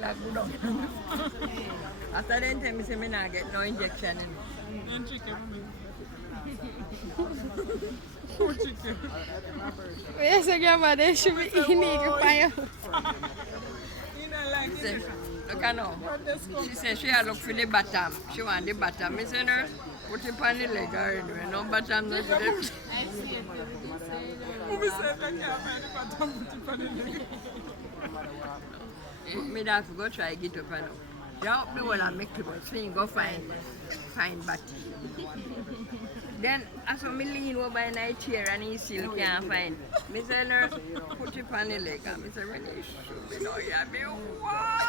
like good dog. After then tell me say me not get no injection in. And chicken. Poor chicken. Yes, grandmother should be eating fire. You know, like Say, it. look at now. She said she had look for the bottom. She want the bottom. Me say nurse, put it on the leg already. No bottom, no good. Who be said I can't find the bottom to put it in. Me have to go try get up and up. You help me while I make it, so you go find bottom. Then, as me lean over in a chair and he still can't find. Me say nurse, put it on the leg. And me say, when you shoot me now, you be what?